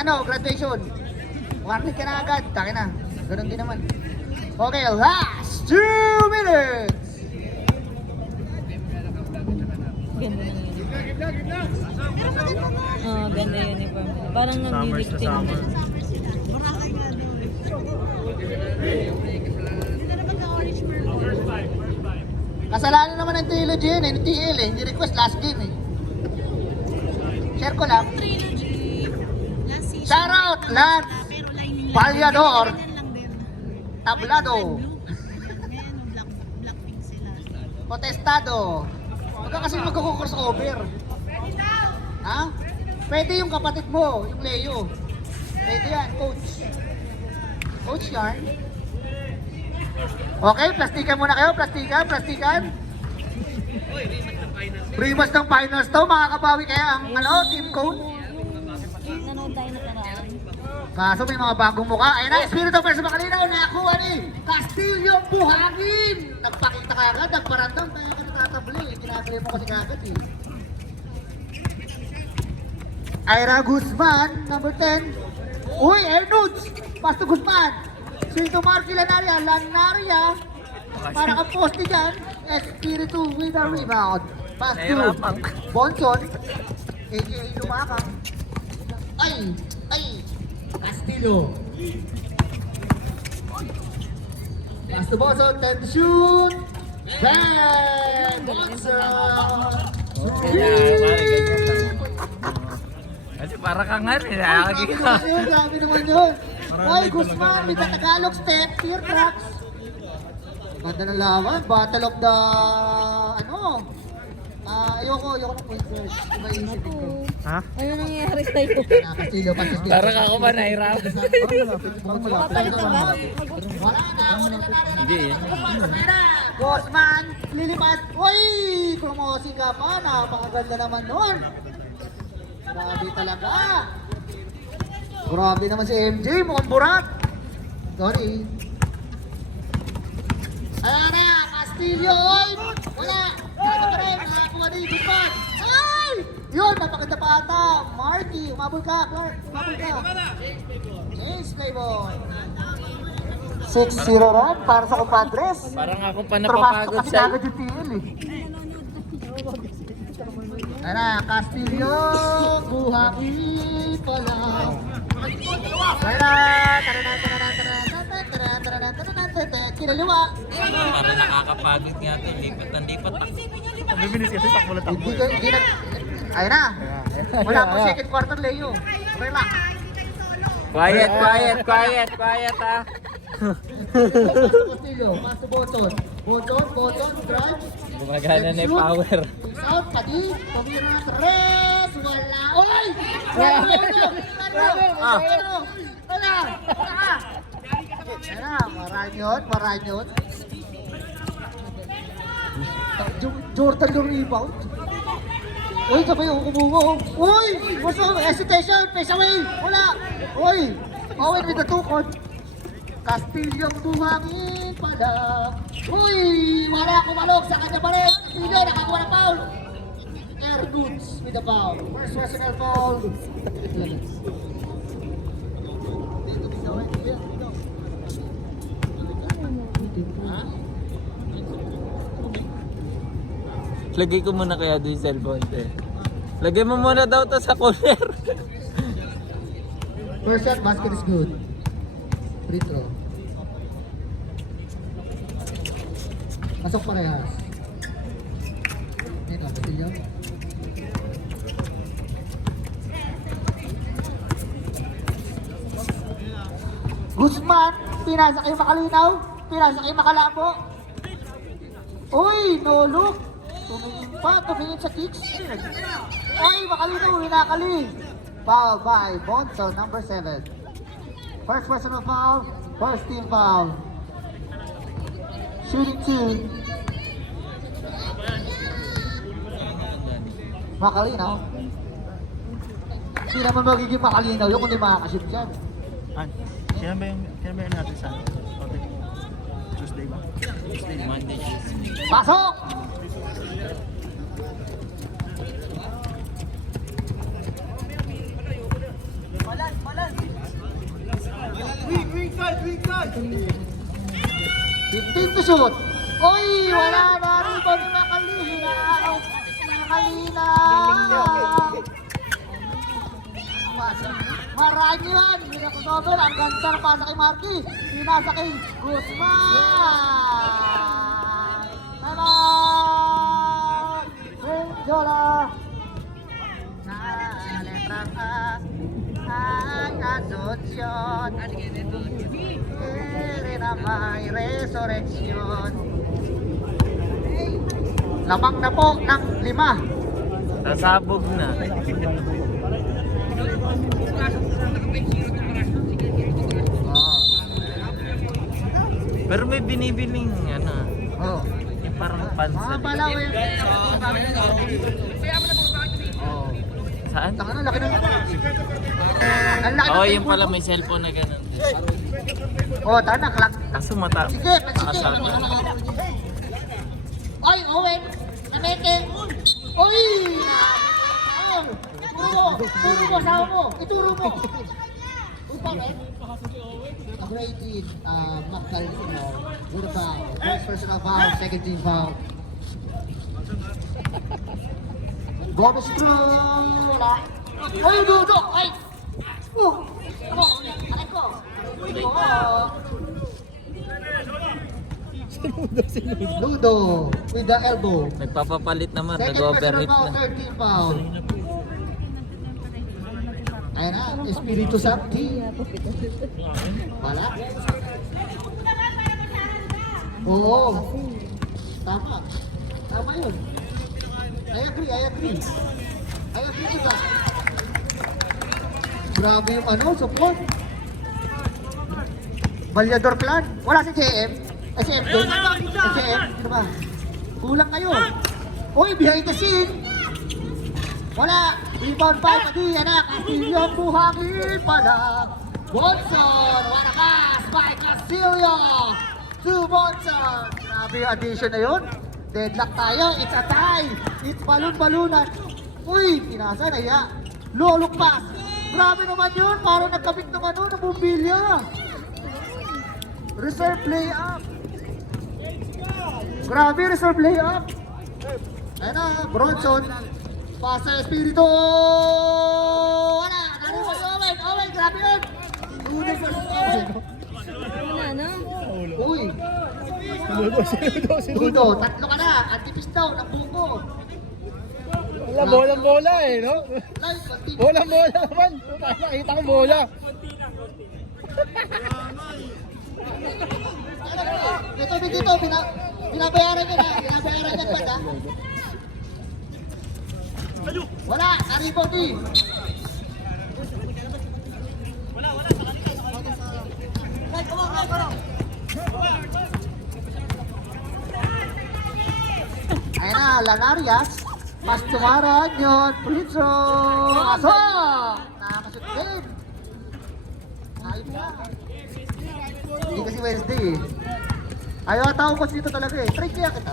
ano, graduation. Warning ka na agad. Taki na. Ganun din naman. Okay, last 2 minutes. Ganda ng uniform. Oo, ganda yung uniform. Parang nag-lifting. Kasalanan naman ng trilogy yun eh, ng TL eh. Hindi request last game eh. Share ko lang. Shout out lahat. Palyador. Tablado. Potestado. Huwag ka kasi magkukrossover. Ha? Pwede yung kapatid mo, yung Leo. Pwede yan, coach. Coach yarn. Okay, plastikan muna kayo. Plastikan. Primas ng finals to. Makakabawi kaya ang team code. Nanood tayo na paraan. Kaso may mga bagong mukha. Ayun na, Espiritu Perso Makalinaw. Nakakuha ni Castillo Buhangin. Nagpakita ka agad, nagparandam. Kaya ka natatabli. Ginagawin mo kasi agad eh. Ira Guzman, number 10. Uy, Ernuds! Pasto Guzman. Sito Marky Lanaria. Para kang poste dyan. Espiritu with a rebound. Pass to Bonson. AKA Lumakang. Ay! Castillo. Pass to Bonson. 10 to shoot. Bang! Bonson! Kasi para kang nga rin, lagi ka. Grabe naman yun. Oy, Guzman, with the Tagalog step, tear cracks. Ganda ng lawan, battle of the, ayoko ng point first. Iba isip ko. Ha? Ano nangyayari sa'yo? Castillo. Parang ako ba nahirapan? Papalit na ba? Wala na. Hindi eh. Guzman, lilipat. Uy, promosi ka pa. Napakaganda naman nun. Grabe talaga. Grabe naman si MJ, mukhang burat. Sorry. Ayan na, Castillo. Oy, wala. Dito pa rin, nakakuha ni Guzman. Ay! Yun, napakaganda pa ata. Marky, umabol ka. Clark, umabol ka. James Playboy. 6-0 run para sa compadres. Parang ako pa napapagod Kasi sa'yo. agad yung TL eh. Ayan na, Castillo, Buhangin pala. Ayan na, kinaliwa. Parang nakakapagod nga ito. Lipat ng lipat. Bibilis kasi takbo na takbo. Ayan na, wala pang second quarter, Leo. Relax. Quiet ha. Castillo, pass to Boton. Boton, drive. Gumagana na yung power. Kicks out, Kadi. Pamira ng tres. Wala. Oy! Wala. Maraan yun. Jordan yung rebound. Uy, sabay ako kumuha. Uy! Hesitation! Face away! Wala! Uy! Owen with the two-court. Castillo Buhangin pala. Uy! Wala kumalog sa kanya pa rin. Castillo nakakuha ng foul. Air Goods with the foul. First personal foul. Lagay ko muna kaya doon yung cellphone eh. Lagay mo muna daw to sa corner. First shot, basket is good. Free throw. Pasok parehas. Ito, Castillo. Guzman, pinasa kay Makalinaw. Pinasa kay Makalabo. Uy, no look. Tumingin sa kicks. Uy, Makalinaw, hinakali. Foul by Bonson, number 7. First personal foul, first team foul. Shooting 2. Makalinaw. Hindi naman magiging Makalinaw yun kung di makakashoot dyan. Kailan ba yung natin sa Tuesday ba? Monday, Tuesday. Pasok! 15 to shoot. Oy, wala na rito ni Makalina. Makalina. Marami yan. Hindi na kusober. Ang ganda na pasa kay Marky. Pinasa kay Guzman. Naman. Jola. Sa letrang A ay asosyon. Ere na may resurrection. Lamang na po ng 5. Sasabog na. Pero may binibiling ano, Oh. yung parang Mga pansal. balaw yan. Oh. Saan? Taka na, laki ng... Ang laki ng Oh, yung table pala mo. may cellphone na ganun. Oh, taka na, clock. Kaso mata. Sige, sige. Kasama. Oy, Owen! Namete! Oy! Oh, turo mo, asawa mo. Ituro mo. Uy, bakit? A great lead, McCallum, with a foul. First personal foul, second team foul. Gomez Cruz, wala. Oy, Dudo! Ay! Ako, anak ko. Ludo with the elbow. Nagpapapalit naman, Second nag-overhit personal foul, na. third team foul. Ayan na, Espiritu Santi. Wala. Oo. Tama. Tama yun. I agree. I agree to that. Grabe yung support. Balyador clan. Wala si JM. Si M doon. Si JM. Sino ba? Kulang kayo. Uy, behind the scene. Wala. Rebound 5. Pati, anak. Castillo, buhangin pala. Bonson. Wanakas. By Castillo. To Bonson. Grabe yung addition na yun. Deadlock tayo. It's a tie. It's balon-balunan. Uy, pinasa na ya. Low-look pass. Grabe naman yun. Parang nagkabit naman nun. Ng bumbilya. Reserve play-up. Grabe, reserve play-up. Ayan na, Bronson. Pasa Espiritu. Wala. Narin mo si Owen. Owen, grabe yun. Tunay sa Wala na. Uy. Ludo, tatlo ka na. Antipis daw, ng buko. Wala, bolang-bola eh, no? Live, antipis. Bolang-bola naman. Nakita ko bola. Dito, binabayaran niya na. Binabayaran niya ba na? Wala, naribo di. Ayun na, Lanarias. Mas tumaran yun. Pulitso. Aso! Nakakashoot game. Ayun na. Hindi kasi Wednesday eh. Ayaw tao ko dito talaga eh. Try kaya kita.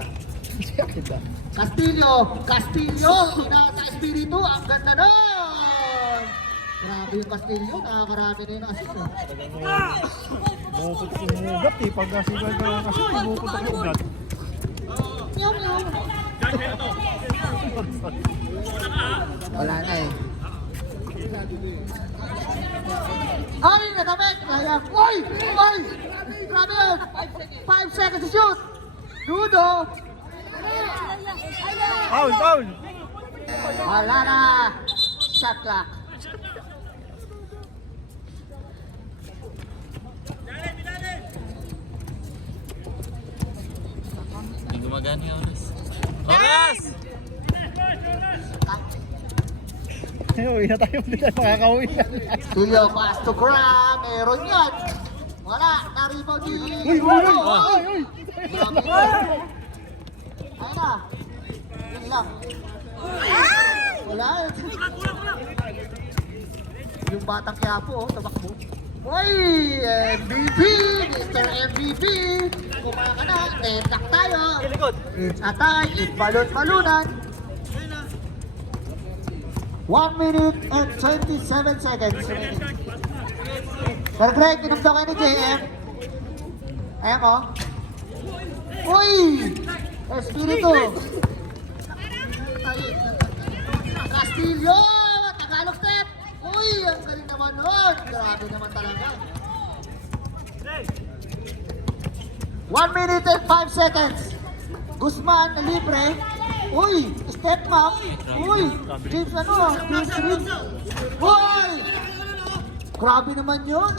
Castillo! Pinasa Espiritu! Ang ganda nun! Grabe yung Castillo. Nakakarami na yung assist eh. Bukod sa ugat eh. Pag nasigal ka kasi, bukod sa ugat. Meow meow! Wala na eh. Ay! Natamit! Sayang! Uy! Uy! Grabe yun! 5 seconds to shoot! Dudo! Foul! Wala na! Shot clock! Hindi gumagana yung oras. Oras! Uwi na tayo, hindi tayo makakauwi na. Tuyo, pass to Graham! Meron yan! Wala! Na-rebound ni... Uy! Grabe Uy! yun. Ayun na! Yun lang. Wala! Yung batang Quiapo, tabakbo. Uy! MVP! Mr. MVP! Kumaka ka na! Tentak tayo! It's a tie! It's balon-balunan! 1 minute and 27 seconds remaining. Sir Greg, inom daw kayo ni JM. Ayan ko. Uy! Espiritu! Castillo! Tagalog step! Uy! Ang galing naman nun! Grabe naman talaga. 1 minute and 5 seconds. Guzman na libre. Uy! Step map. Uy! James ano? James Green. Uy! Grabe naman yun.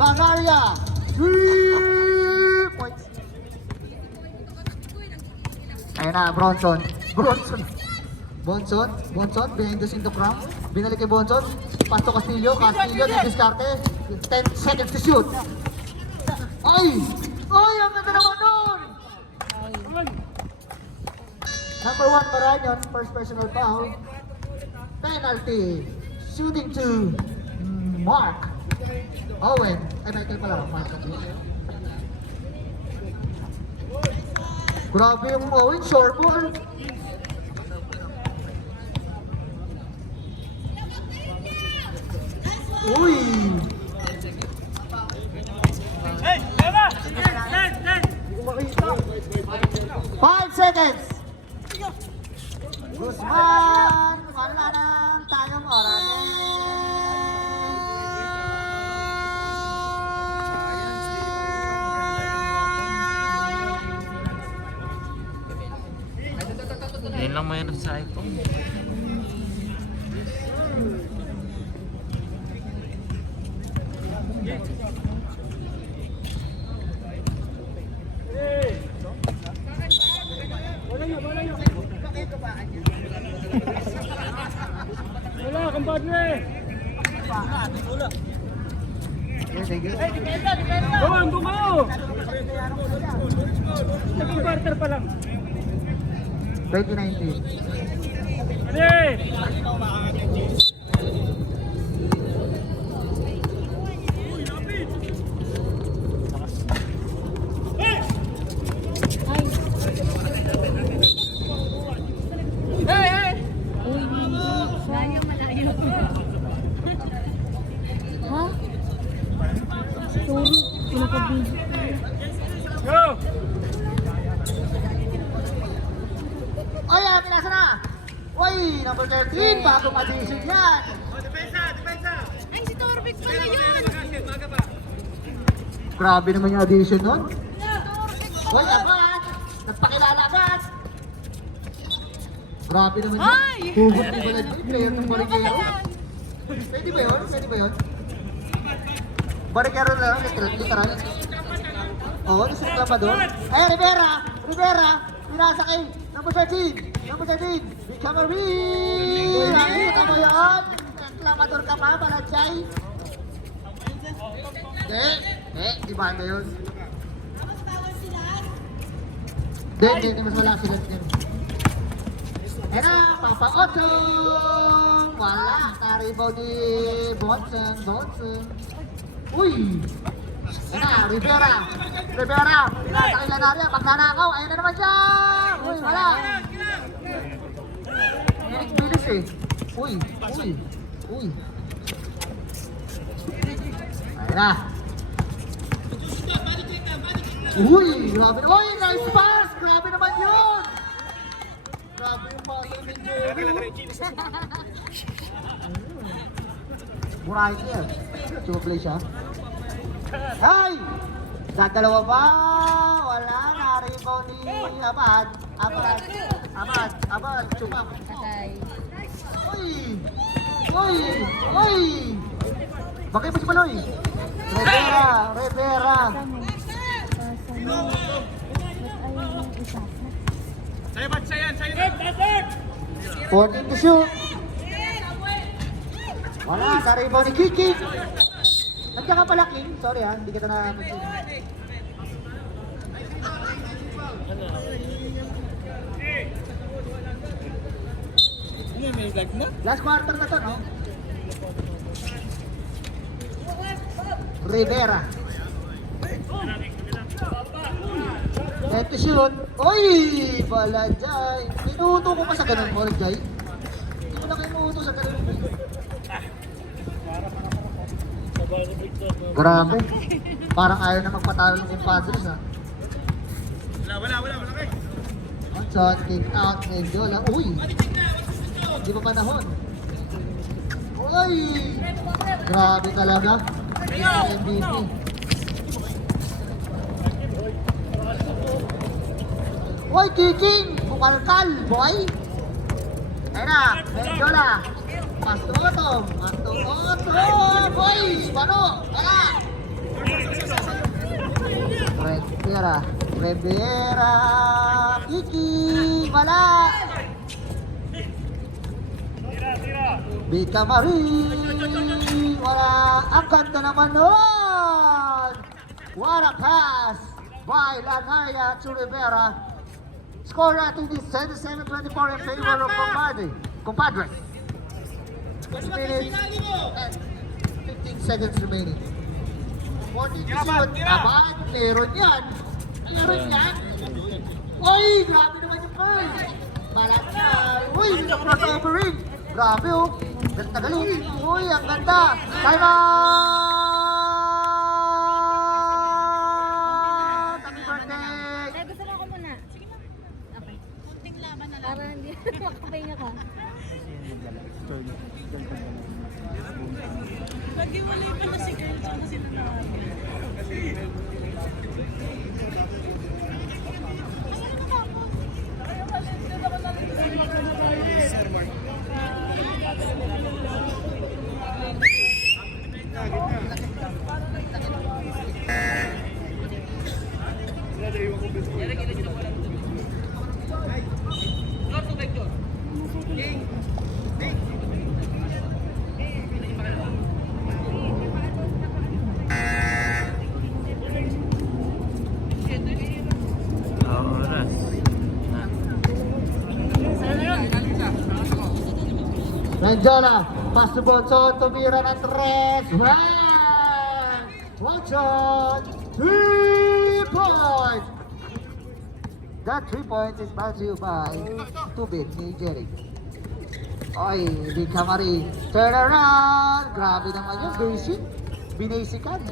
Lanaria. 3 points. Ayun na, Bronson. Bonson, behind the scene to crown. Binalik kay Bonson. Pasto Castillo, diskarte. 10 seconds to shoot. Ay! Ay, ang ganda naman nun! Number 1 Maranyon, first personal foul. Penalty. Shooting to Mark. Owen. Ay, Michael pala. Mark. Grabe yung Owen, short ball. Uy! 5 seconds! Guzman! Wala nang tayong oras. Ngayon lang may sa iPhone. Wala, kumpadre! Thank you. Doon, doon kayo! Second quarter pa lang. 2019. Hey! Uy, malayo, malayo. Ha? Sorry, pinapabidyo. Go! Oy, pinasa na! Uy, number 13, bagong addition yan! Ay, si Torvik pala yun! Grabe naman yung addition nun. Uy, agad! Nagpakilala agad! Grabe naman yun. Ay! Hugot ni Balad, player ng Barikero. Pwede ba yun? Pwede ba yun? Barikero na lang, literal. Oo, nasulat lang ba doon? Ay, Rivera! Pinasa kay number 13! Number 13! Become a ring! Nakikita mo yun? Reklamador ka pa, Balanchay? Di ba na yun? Hindi, mas wala sila din. Ayan na, Papa Otong! Wala, naribaw ni Bonson. Uy! Ayan na, Rivera! Pinasa kay Lanaria, magnanakaw, ayan na naman siya! Uy, wala! Bilis eh. Uy! Ayan na! Uy! Grabe na! Uy! Nice pass! Grabe naman yun! Grabe yung pass ng Jerry. Murahin niya. Sumaplay siya. Ay! Dadalawa ba? Wala na. Rebound ni Abad. Chupak. Patay. Uy! Bakit mo si Maloy? Rivera. Kasama. Ba't ayaw yung isasat? 14 to shoot. Wala, na-rebound ni Kiki. Nandiyan ka pala, King. Sorry ha, hindi kita na mag-see. Last quarter na to, no? Rivera. Net to shoot. Uy! Balajay. Minuto ko pa sa ganun, Balajay. Hindi mo na kayo minuto sa ganun. Grabe. Parang ayaw na magpatalo ng kumpadres ha. Wala kayo. Shot, kick out, Mendiola. Uy! Hindi pa panahon. Uy! Grabe talaga. MVP. Uy, kicking! Bukalkal, boy! Ayun na, Mendiola. Pastoto, boy! Bano, wala! Rivera, Kiki, wala! Bika Marie, wala! Ang ganda naman nun! What a pass by Lanaya to Rivera. Score rating is 77-24 in favor of Compadres. 6 minutes and 15 seconds remaining. 40 to shoot. Abad, meron yan. Meron yan. Uy, grabe naman yung Pearl. Balat na. Uy, crossover ring. Grabe oh. Ganda galing. Uy, ang ganda. Time out! Happy birthday! Ay, gusto mo ako muna. Sige na. Okay. Kunting laban na lang. Para hindi makapahinga ka. Nag-iwalay pa na si Girl tsaka si Nanay. Oras. Mendiola, pass to Bonson, tumira ng 3. One shot, 3 points. That 3 points is brought to you by Tubig ni Jerry. Oy, Bika Marie, turn around. Grabe naman yun, basic. Binasican.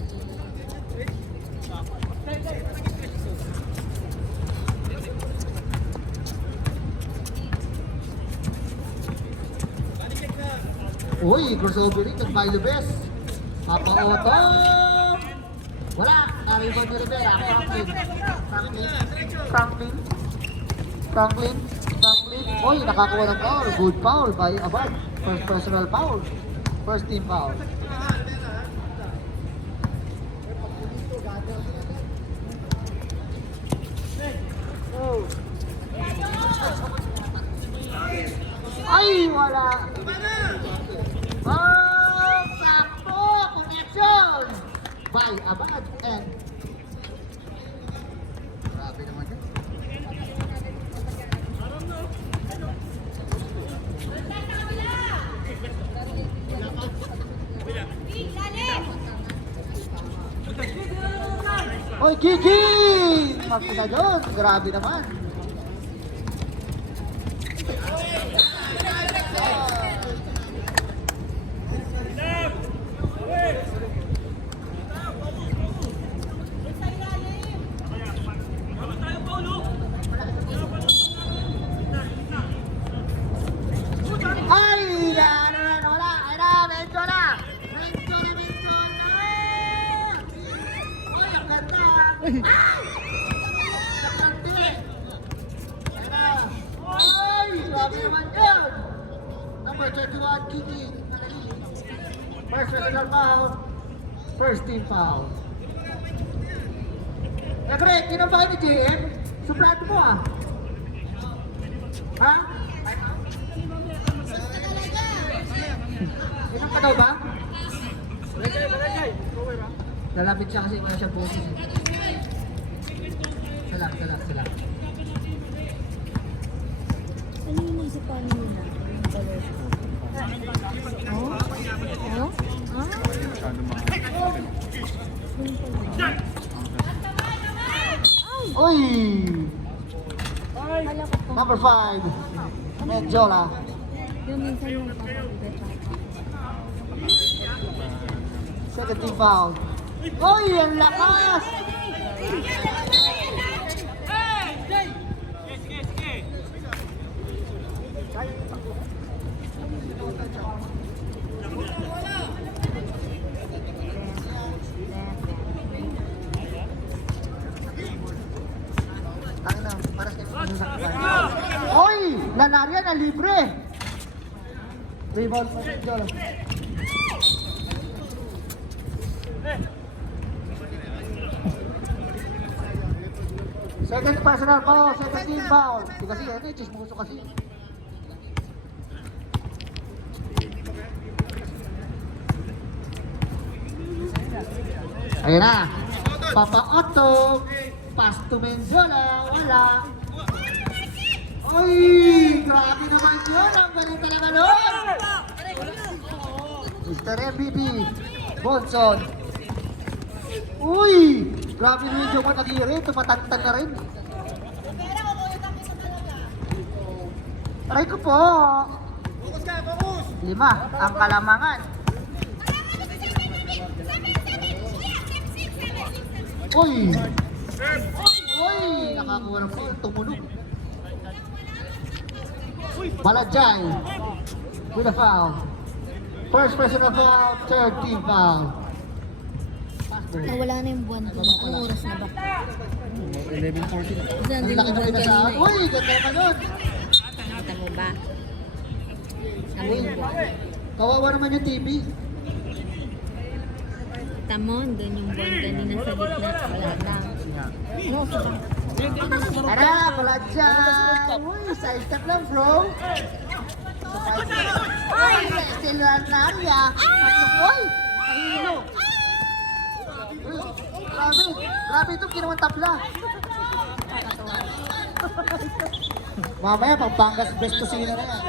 Uy, crossover rin, by the best. Papa-auto. Wala, nariban ni Rivera. Franklin. Uy, nakakuha ng foul. Good foul by Abad. First personal foul. First team foul. Ay, wala. Oh, sakto! Connection! By Abad and... Grabe naman yun. Oy, Kiki! Magpina doon. Grabe naman. Ay! Wala! Ay na! Mendiola! Ay, ang ganda! Ay! Ay! Grabe naman yun! Number 21, Kiki. First personal foul. First team foul. Nagre, kinambahin ni JM? Suplado mo ah. Ha? Inang ka daw ba? Lalapit siya kasi wala siya boses eh. Salak. Ano yung naisip pa niyo na? Oh? Uy! Kala ko pa. Number 5, Mendiola. Yung minsan yung kapatid. Second team foul. Oy, ang lakas! Oy! Lanaria na libre! Rebound pa rin dyan. Second personal foul, second team foul. Di kasi yan eh, chismoso kasi. Ayan na. Papa Otto. Pass to Menzola. Wala. Oy! Grabe naman yun. Ang galing talaga nun. Mr. MVP. Bonson. Uy! Grabe naman yung matagiri. Tumatantag na rin. Aray ko po. 5. Ang kalamangan. Uy! Uy! Nakakuha na po. Tumulog. Malajay. With a foul. First personal foul. Third team foul. Nawala na yung buwan ko. Anong oras na ba? 11:40 na. Kasi Ang nandun laki yung na buwan rin sa... kanina eh. Uy! Ganda ka nun. Nakita mo ba? Tama yung buwan. Kawawa naman yung TV. Tama, doon yung buwan kanina sa gitna. Wala lang. Ano ko ba? Tara, Malajay. Uy, side step lang bro. Uy! Still Lanaria. Uy! Ahilo. Grabe, grabe itong ginawang tabla. Mamaya, pang-Pangas best to sino na yan.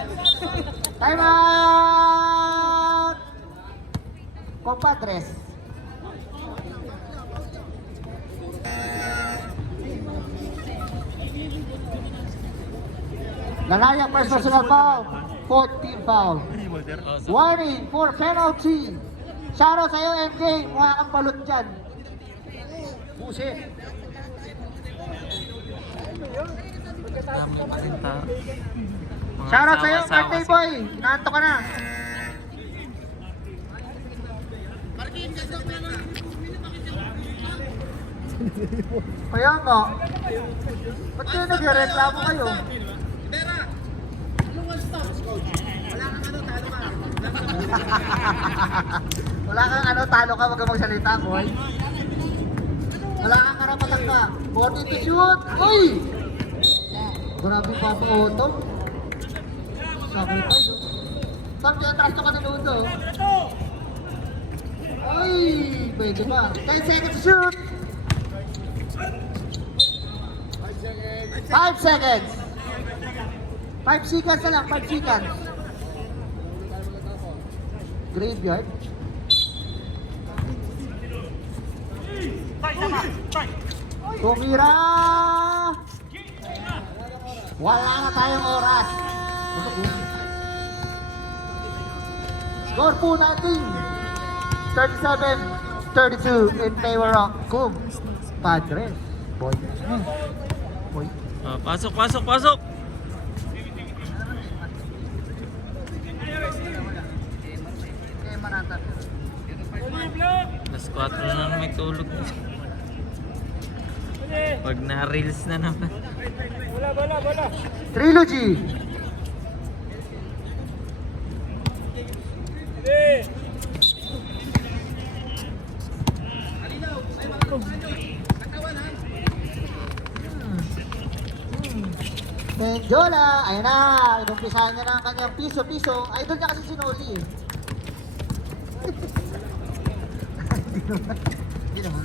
Time out! Compadres. Lalaya, first personal foul. Fourth team foul. Warning for penalty. Shoutout sa'yo, MJ. Mukha kang balot dyan. Buset. Shoutout sa'yo, birthday boy. Nanto ka na. Kaya nga. Ba't kayo nagreklamo kayo? Wala kang ano, talo ka, wag kang magsalita, boy. Wala kang karapatan ka. 40 to shoot. Uy! Grabe pa po, Otto. Sabi ko, Sam, dyan taas ka na luto. Uy! Pwede ba? 10 seconds to shoot. 5 seconds. 5 seconds na lang, 5 seconds. Graveyard. Tumira! Wala na tayong oras. Score po natin. 37-32 in favor of Padres. Boy. Boy. Pasok, pasok, pasok! Kaya manatan. Alas 4 na may tulog. Pag na-reels na naman. Trilogy. Menjola, ayun na, inumpisahan niya na ang kanyang piso-piso. Idol niya kasi si Noli eh. Hindi naman.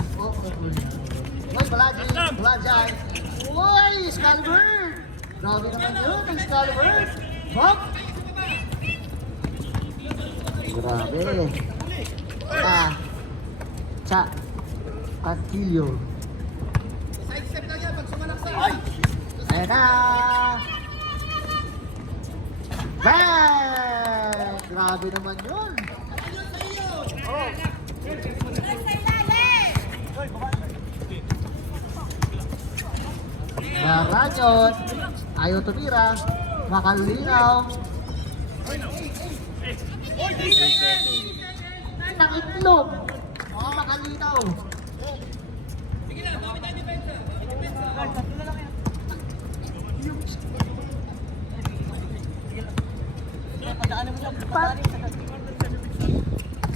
Uy, Balajay. Uy, Excalibur! Grabe naman yun, Excalibur. Bob! Grabe. Castillo. Ayan na! Bang! Grabe naman yun! Maranyon. Ayaw tumira. Makalinaw. Ng itlog. Makalinaw.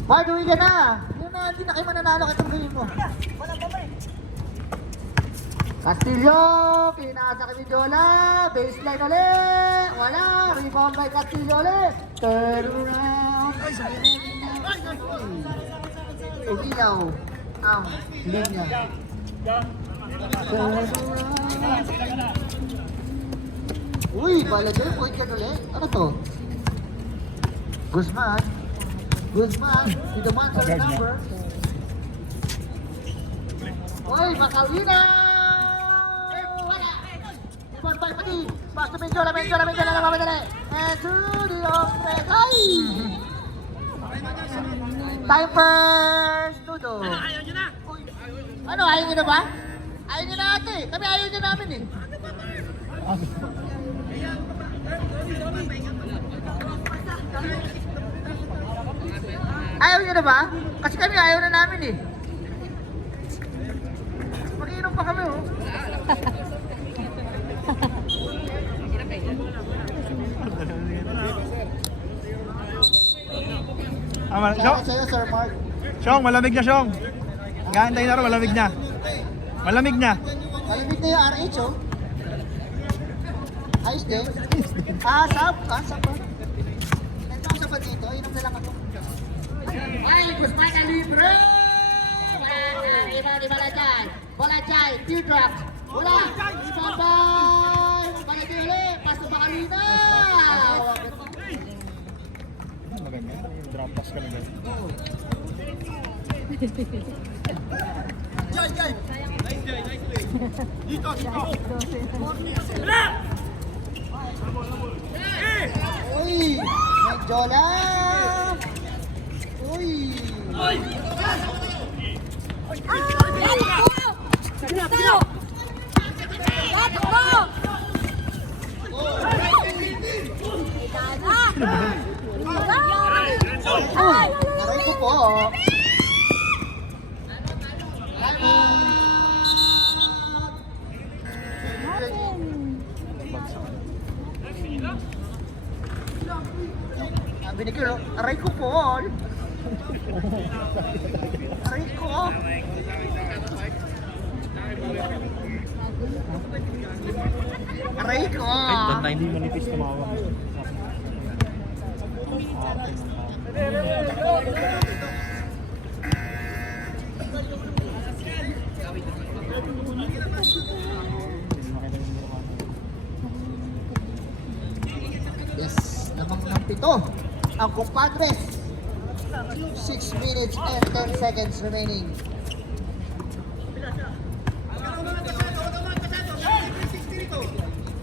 Bard, uwi ka na. Yun na, hindi na kayo mananalo katong game mo. Castillo, pinasa kay Midjola, baseline ulit, wala, rebound by Castillo ulit, turn around, umilaw ang linya. Turn around. Uy, bala dyan, point ka ulit, ano to? Guzman, with the monster number. Uy, Makalina! One by Pati. Pass to Menjola na mamadali. And to the offense. Ay! Time first. Tudo. Ayaw nyo na. Ano, ayaw nyo na ba? Ayaw nyo na ate. Kami ayaw nyo namin eh. Ayaw nyo na ba? Kasi kami ayaw na namin eh. Mag-iinom pa kami oh. Shong, Sa'yo, Sir Mark. Shong, malamig na Shong. Gantay na rin, malamig na. Malamig na. Malamig na yung RH oh. Ayos din. Sab ba? Nandun sa ba dito? Inom na lang ako. Ay, Guzman na libre! Balajay, teardrops. Wala! Ibabay! Balajay ulit! Paso Makalina! Maganda. Drop pass ka na guys. Uy! Medjola! Uy! Naray ko po. Sabi ni Kiro, aray ko po. Aray ko. Aray ko. Hindi manipis tumawa. Yes, lamang ng 7 ang Compadres. 6 minutes and 10 seconds remaining.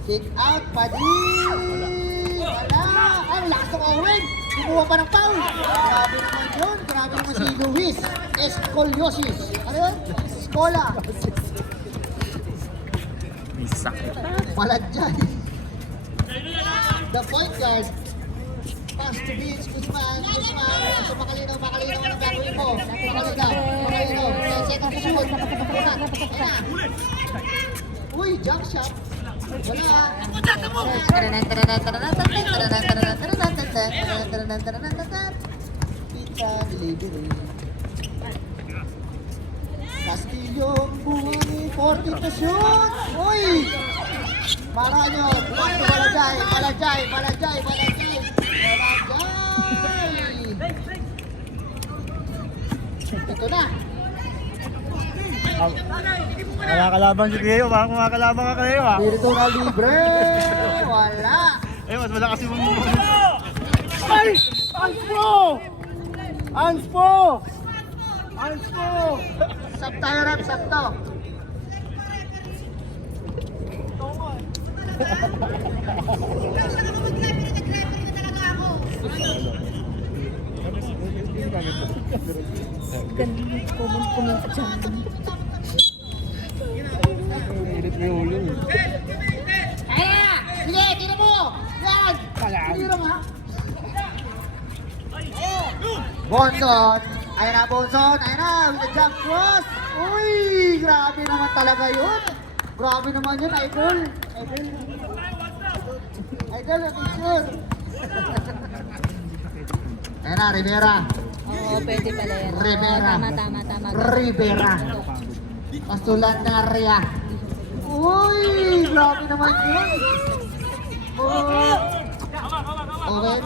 Kick out, Padi! Wala! Ang lakas ng Owen! Kumuha pa ng foul! Grabe naman yun! Grabe naman si Luis Escoliosis. Ano yun? Escola. May sakit. Maladyan. The point guard. Pass to Vince Guzman. So Makalinaw ang gagawin mo. Makalinaw. 10 seconds to shoot. Uy, jump shot. Wala. Pizza delivery. Castillo, buhani, 40 to shoot. Uy! Maranyon, Balajay. Ito na. Makakalaban si Cleo, baka makakalaban ka Cleo ha. Spirito na libre. Wala. Eh, mas malakas yung Ay! Anspo! Sab tayo rap, sab to. Kumunta dyan. Edit mo yung ulo. Kaya! Sige, tira mo! Yan! Tira mo ha! Bonson! Ayan na, Bonson! Ayan na! With the jump cross! Uy! Grabe naman talaga yun! Grabe naman yun, idol! Idol! Idol, attention! Ayan na, Rivera! Oo, pwede pala yan. Rivera! Tama. Rivera! Pastulandaria! Uy! Grabe naman yun! Oh! Owen!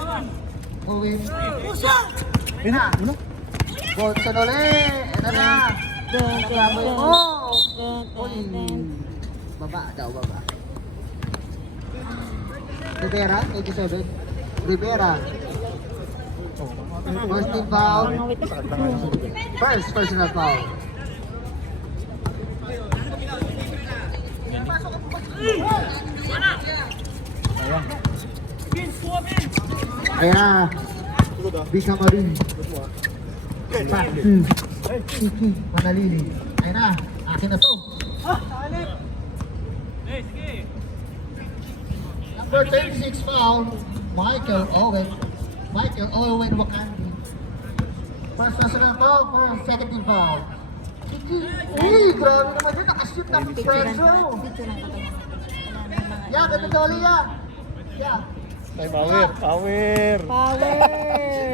Owen! Ayan na! Bonson ulit! Ayan na! Grabe! Oh! Uy! Baba daw, baba. Rivera, 87. Rivera. First team foul. First personal foul. Ayan. Bisa Marin. Kiki, Manalili. Ayan na. Akin na to. Number 36 foul, Michael Owen. Michael Owen Wakandi. First national foul for second team foul. Uy, grabe naman yun. Nakashoot ng preso. Yeah, ganda doli yan. Yeah. Ay, power. Power.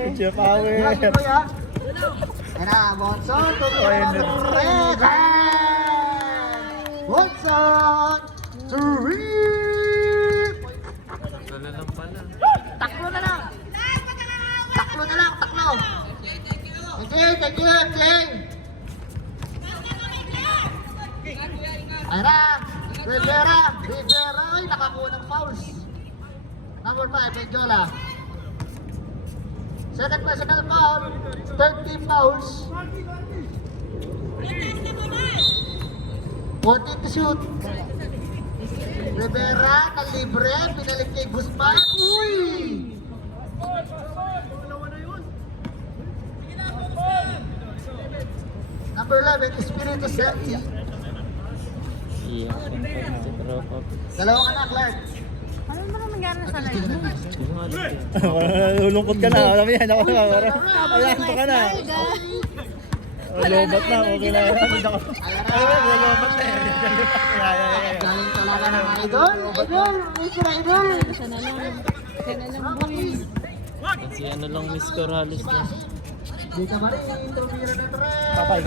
Picture power. Grabe mo yan. Ayan na, Bonson. Tumira na red. Bonson. Three. Wala lang pala. Taklo na lang. Taklo na lang, taklo. Thank you, MJ. Ayan na. Rivera. Ay, nakakuha ng fouls. Number 5, Benjola. Second personal foul. Third team fouls. 14 to shoot. Rivera, na libre. Pinalik kay Guzman. Uy! Number 11, Espiritu Santi. Iya, si tropa. Dalawang anak, Clark. Ano naman nangyari na sa live? Lulungkot ka na. Alam mo yan. Ako na. Ayan ka na. Lobat na. Okay na. Lobat na. Galing talaga ng idol. Idol, Mr. Idol. Sana lang boy. Kasi ano lang Miss Corrales na. Di ka ba rin, tumira na rin. Kapal.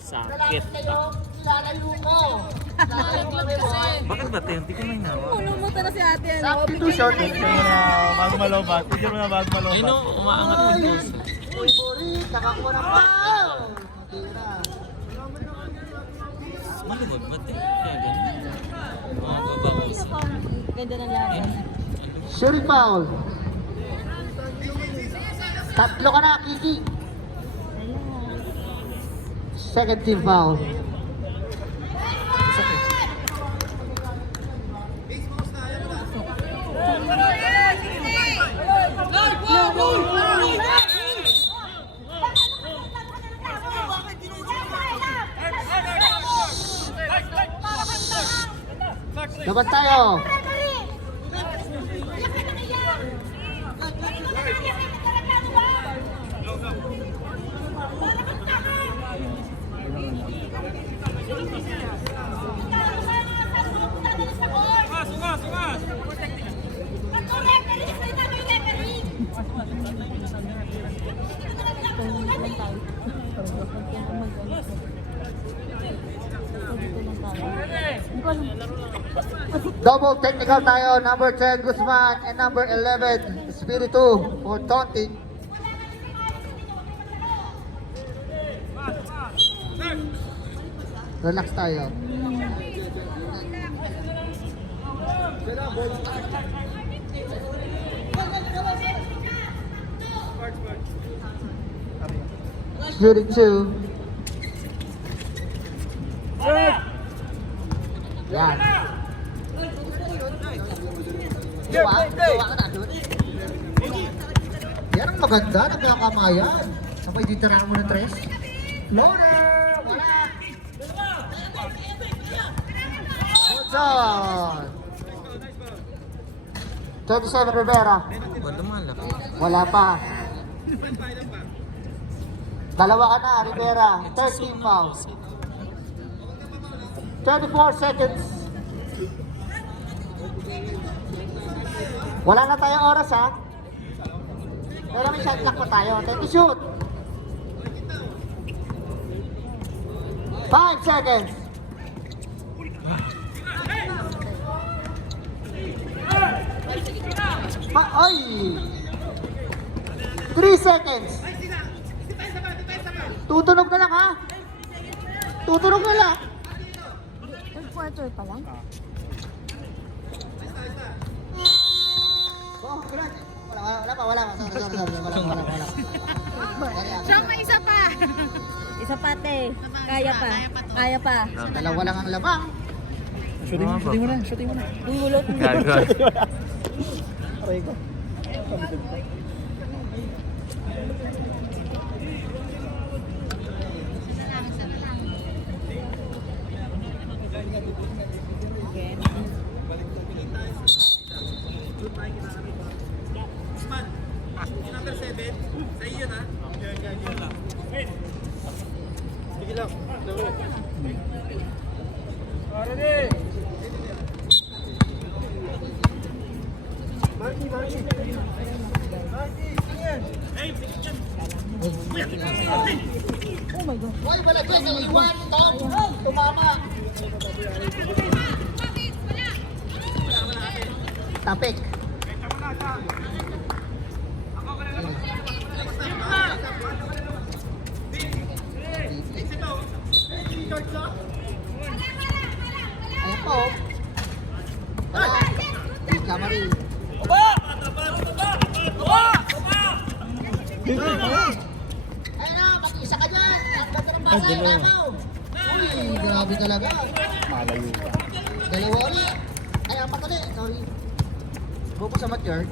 Sakit pa. Lalayo ko. Lalayo kami, boy. Bakit ba tayo? Hindi ko may nawa. Lumutan na si ate. Ano? Substitution. Picture mo na bago malobat. Picture mo na bago Ay malobat. no, umaangat yung puso. Uy, Boris, nakakuha ng foul. Tira. Maluwag ba tayo? Kaya ganyan. Mga babakusin. Ganda ng laban. Shooting foul. Tatlo ka na, Kiki. Second team foul. Dapat tayo. Double technical tayo. Number 10, Guzman. And number 11, Espiritu for taunting. Relax tayo. Shooting 2. Yan. Gawa ka na, dude. Yan ang maganda, nagkakamayan. Sabay ditirahan mo ng tres. Loader! Wala! Johnson! 27 Rivera. Wala malaki. Wala pa. Dalawa ka na, Rivera. 13 fouls. 24 seconds. Wala na tayong oras ha. Pero may shot clock pa tayo. Time to shoot. 5 seconds. Ay! 3 seconds. Tutunog na lang ha. Tutunog na lang. Third quarter pa lang. Oh, grabe. Wala pa. Wala. Siya may isa pa. Isa pa, te. Kaya pa. Kaya pa. Dalawa lang ang lamang. Shooting mo na, shooting mo na. Bumulot. Gago. Aray ko. Oh my God. Hoy, balagyan sa iwan. Tom, tumama. Tapik. Ayan po. Wala. Kamari. Ayun na, mag-isa ka dyan. Ang ganda ng basa yung lamaw. Uy, grabe talaga. Malayo ka. Dalawa ulit. Ay, apat ulit. Sorry. Buko sa mature.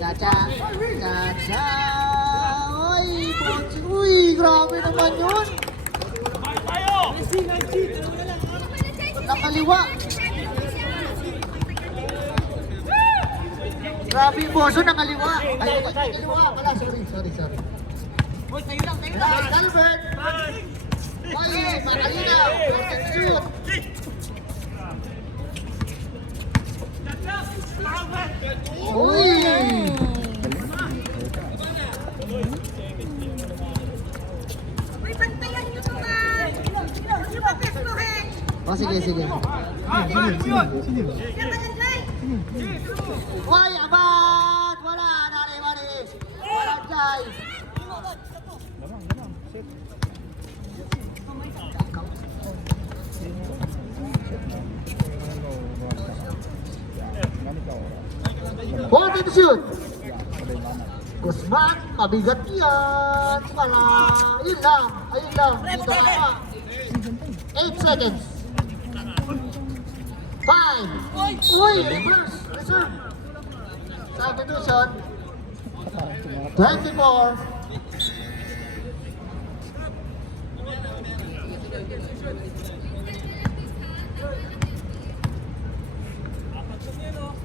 Chacha. Chacha. Uy, boxing. Uy, grabe naman yun. Nakaliwa. Grabe yung boso ng kaliwa. Ay, kaliwa pala. Sorry. Calvert. Oye, makalina. Perfect shoot. Uy! Uy, bantayan niyo to nga. Yung papes mo, Hen. Oh, sige. Uy, abad! Wala, nari. Wala, Jai. Lamang. Set. Hold to shoot. Guzman, mabigat yan. Wala. Ayun lang. Dito ka. 8 seconds. 5. Uy, reverse. Reserve. Substitution. 24.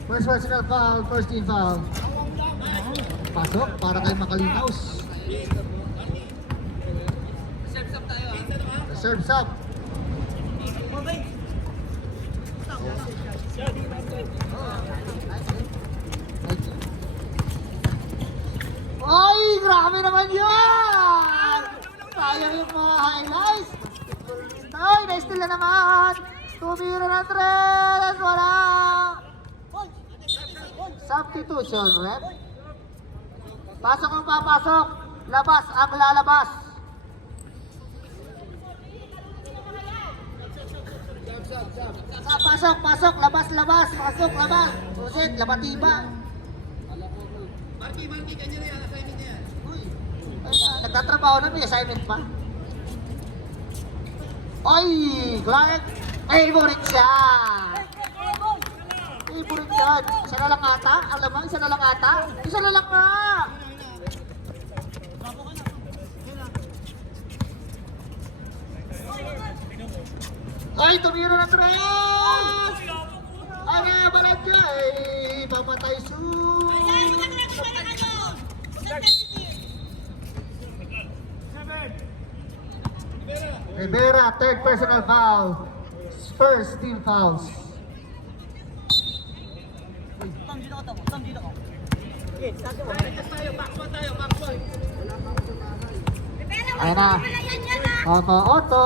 First personal foul, first team foul. Pasok para kay Makalinaus. Reserves up. Ay, grabe naman yan! Sayang yung mga highlights. Ay, na-steal na naman. Tumira ng tres. Wala. Substitution, rep. Pasok ang papasok. Labas ang lalabas. Pasok. Labas. Pasok, labas. Usit, labatiba. Marky, kanya na yan. Assignment niya. Uy, nagtatrabaho na, may assignment pa. Oy, Clark. Favorite siya. favorite yan. Isa na lang ata. Alam mo, isa na lang ata. Isa na lang nga. Ay, tumira na tres! Ang balat niya ay mamatay soon. Rivera, third personal foul. First team fouls. Ayan na. Otto.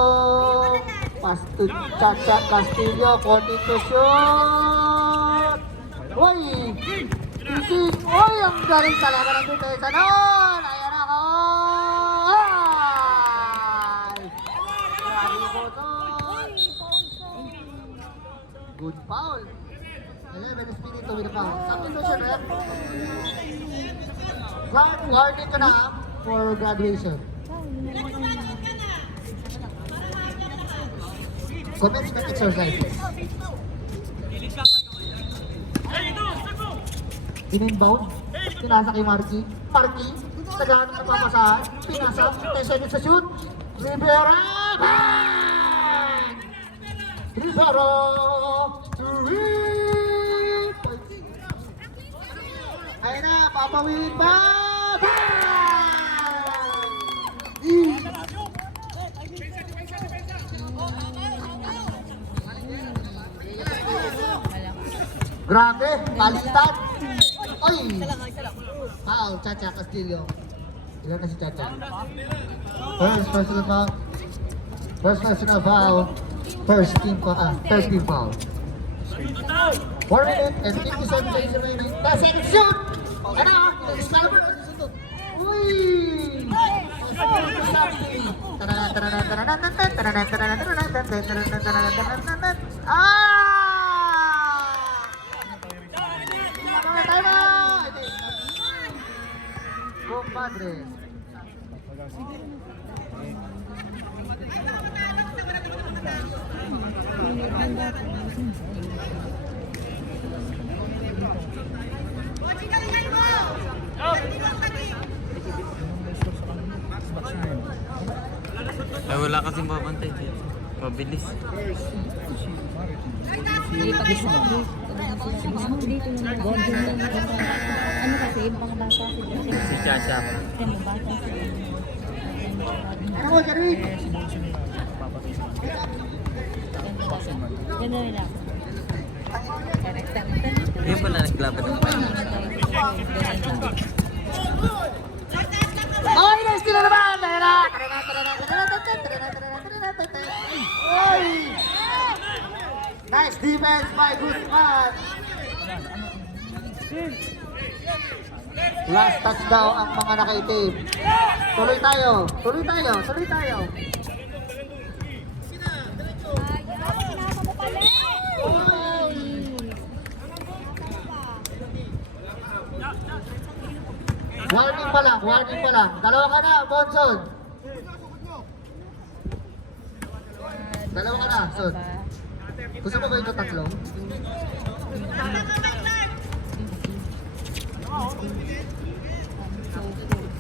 Pass to Chacha Castillo. 14 to shoot. Uy! Titig. Uy! Ang galing talaga ng depensa nun. Ayan ako. Ay! Grabe po nun. Good foul. 11 is minute to win the foul. Substitution, ref. Warning ka na for graduation. Commencement exercises. In-inbound. Pinasa kay Marky. Marky. Naghahanap ng papasahan. Pinasa. 10 seconds sa shoot. Rivera. Bang! Rivera. To hit. Ayun na. Papawin pa. Bang! Grabe, palitan. Oy! Foul, Chacha Castillo. Ilan na si Chacha? First personal foul. First personal foul. First team foul. 4 minutes and 57 seconds remaining. 10 seconds shoot! Ano? Excalibur! Uy! Compadre. Ay, wala kasing babantay. Mabilis. Ano kasi, ibang bata Si Chacha. Ano mo, Jerwin? Ganda nila. Hindi pa na naglaban ng pain. Oh, nice na naman! Oy! Nice defense by Guzman! Last touchdown ang mga nakaitim. Tuloy tayo! Tuloy tayo! Tuloy tayo! Warning pa lang, warning pa lang. Dalawa ka na, Bonson. Dalawa ka na, Son. Gusto mo ba ito tatlo?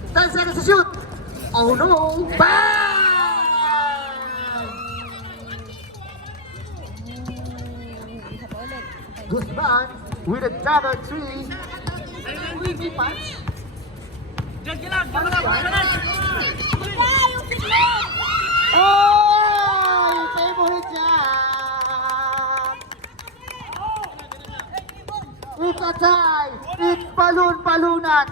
Time seconds to shoot! Oh no! Bang! Guzman with a dagger 3. Wiggy punch. Oh! Yung favorite niya! It's a tie! It's balon-balunan!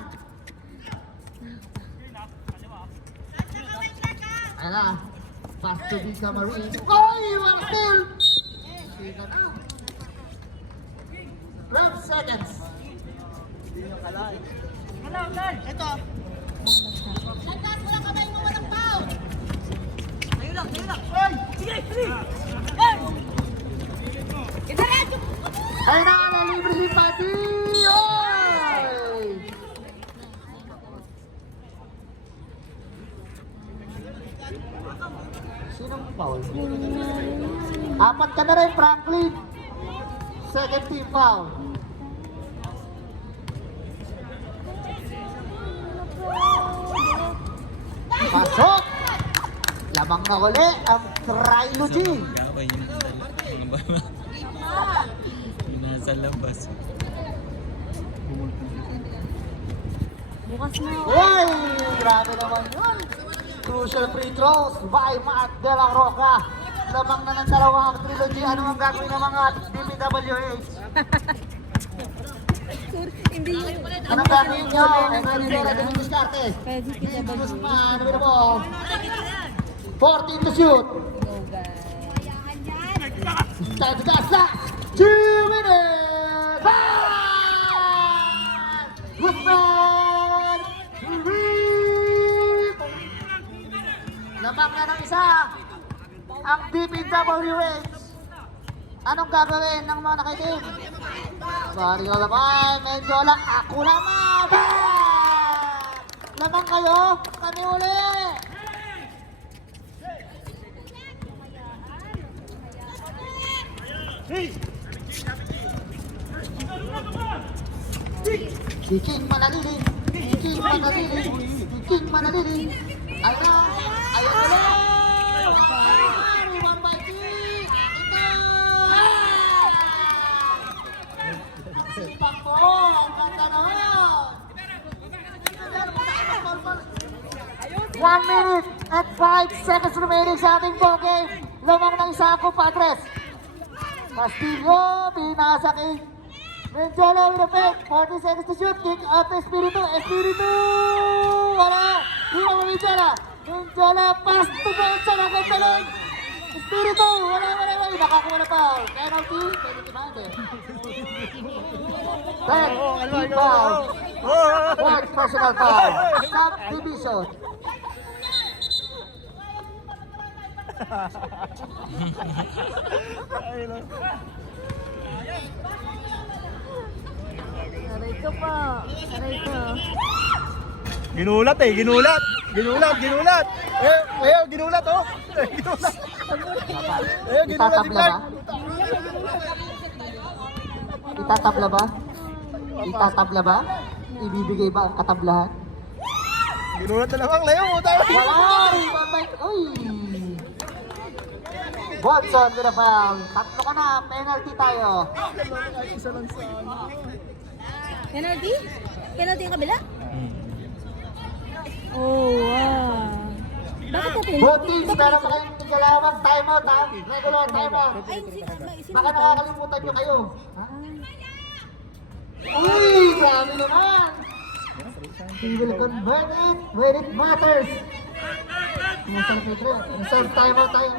Ayan na. Pass to the Camarines. Oy! Mga steal! Sika na. 12 seconds. Ito. Nagkas, wala ka ba yung walang pao? Tayo lang. Sige! Idiretso! Ayun na, nalibre si Pati! Oy! Sinong foul? Apat ka na rin, Franklin! Second team foul. Pasok! Lamang na uli ang Trilogy. Gawin yun mga baba. Yung nasa labas. Bukas na. Uy! Grabe naman yun. Crucial free throws by Matt De La Roca. Lamang na ng dalawang Trilogy. Ano ang gagawin ng mga DPWH? Hindi yun. Anong gagawin nyo? Ano yung diskarte? Pwede kita ba Diyos man, ano mo? 14 to shoot. Go guys. Time to gas that. 2 minutes. Guzman. Lamang na ng isa. Ang DPWH. Anong gagawin ng mga nakitim? Sorry ko naman. Medyo lang. Ako naman. Lamang kayo. Kami uli. Si King Manalili, si King Manalili, si King Manalili. Ayun na, ayun na lang. One by three. Sipak po, ang ganda naman. 1 minute and 5 seconds remaining sa ating ball game. Lamang ng isa ang compadres. Castillo, pinasa kay Menjola with a fake. 40 seconds to shoot. Kick out to Espiritu. Espiritu! Wala! Hindi mo Menjola. Menjola, pass to Benson. Ang gagawin. Espiritu! Wala. Nakakuha na foul. Penalty. Penalty ba? Hindi. Third team foul. Fourth personal foul. Subdivision. Aray ko po. Aray ko. Ginulat eh, ginulat. Ginulat. Ginulat oh. Ginulat. Ginulat si Itatabla ba? Clark. Itatabla ba? Itatabla ba? Ibibigay ba ang katablahan? Ginulat na lamang, Leo. Tayo. Wala! Uy! Watson with a foul. Tatlo ka na. Penalty tayo. Penalty? Penalty yung kabila? Oh, wow. Bakit na penalty? Both teams, meron pa kayong tigalawang timeout ha. Regular timeout. Ay, Baka nakakalimutan nyo kayo. Ha? Uy! Grabe naman! He will convert it when it matters. Reserve timeout tayo.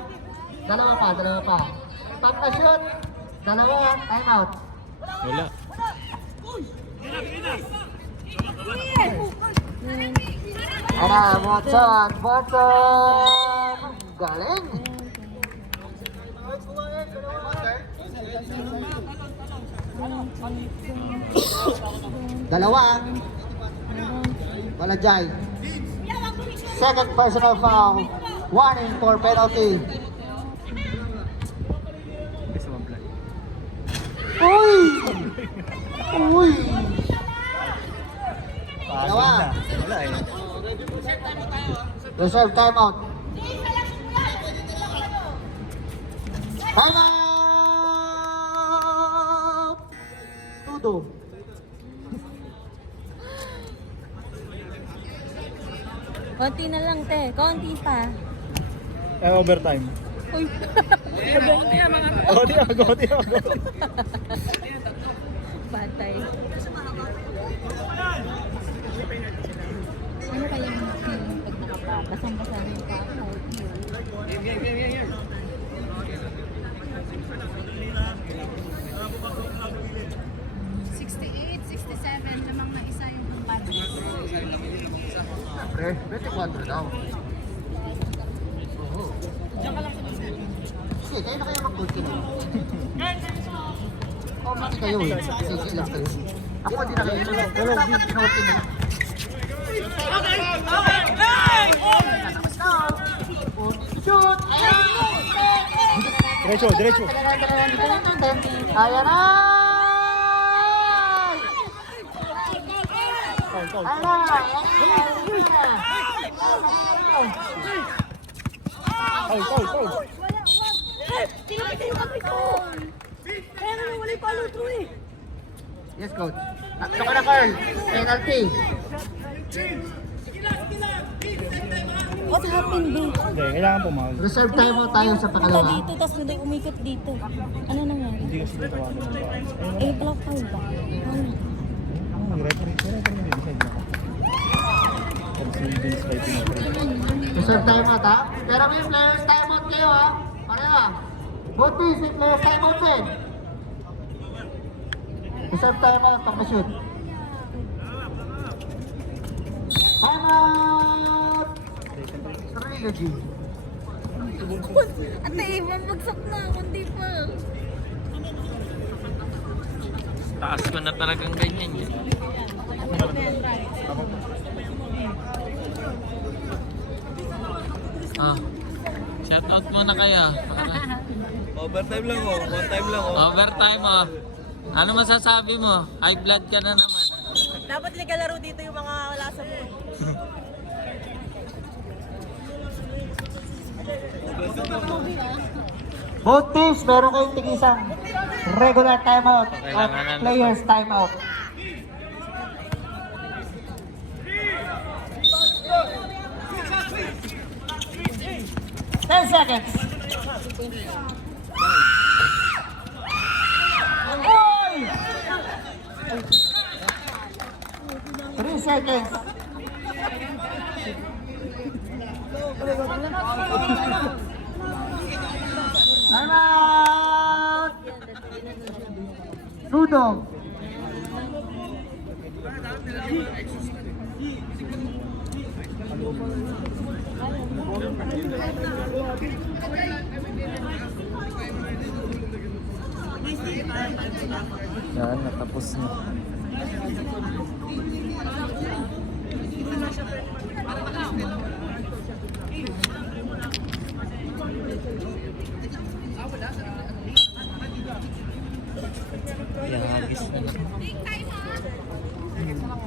Dalawa pa. Top na shoot. Dalawa, timeout. Wala. Ana, Watson! Galing! Dalawa. Wala Jai. Second personal foul. Warning for penalty. Uy! Uy! Dalawa. Wala eh. Reserve timeout. Timeout! Tudo. Konti na lang, te. Konti pa. Overtime. Uy. Goti. Patay. Ano kaya yung feeling pag nakapabasang-basa na yung pako? Game. 67 lamang na isa yung kumpanya. Pre, 24 daw. Oo. Sige, kayo na kayo mag-continue. Mati kayo eh. Sige lang kayo. Ako hindi na kayo. Pero dapat pinotin na. Shoot! Ayan! Diretso, diretso. Ayan na! Foul, foul. Ayan na! Foul, foul, foul. Yes, coach. Tatlo ka na, Carl. Penalty. What happened, babe? Hindi, kailangan pumagal. Reserve time mo tayo sa Punta pangalawa. dito, tapos hindi umikot dito. Ano nangyari? Hindi kasi natawagan ng bawal. Eh, block foul ba? Ano? Referee decide na. Pero si Vince kayo pinag-referee. Reserve time out, ha? Pero may players time out kayo, ha? Pareho, ha? Both teams, may players time out din. Reserve time out, pag ma-shoot. Time out! Sarili, G. Ate, mabagsak na. Kundi pa. Taas ko na talagang ganyan yan. Shout out muna kayo. Overtime lang oh, one time lang oh. Overtime oh. Ano masasabi mo? High blood ka na naman. Dapat ligalaro dito yung mga wala sa mood. Both teams, meron kayong tigisang regular timeout at Kailangan na- players timeout. Ten seconds. Oy! 3 seconds. Time out! Dudong. Yan, natapos na. Yagis na lang.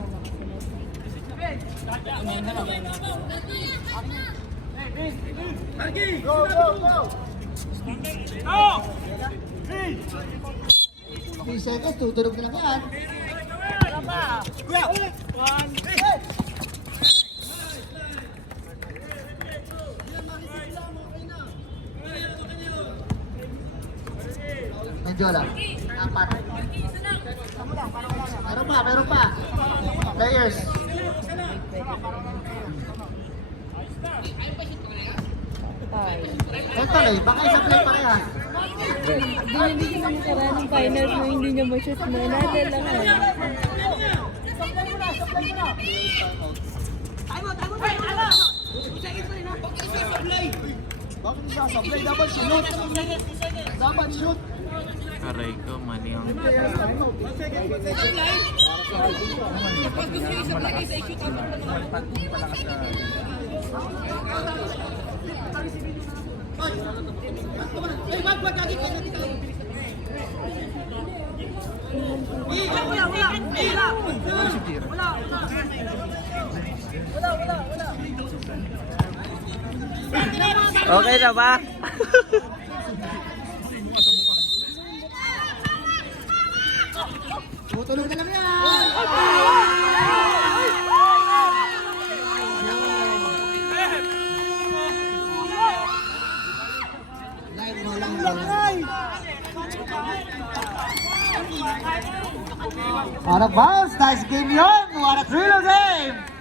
Three seconds, tutulog na lang yan. Medyo lang. 4. Meron pa. Players. Ito eh, baka isang play parehas. Binibigyan mo ni Kara ng final mo, hindi niya ma-shoot na. Nadala ka. Bakit isasablay? Dapat shoot. Dapat shoot. Aray ko, mali ang... Okay na ba? Tutulog na lang yan. Out of bounds. Nice game yun. What a thriller game.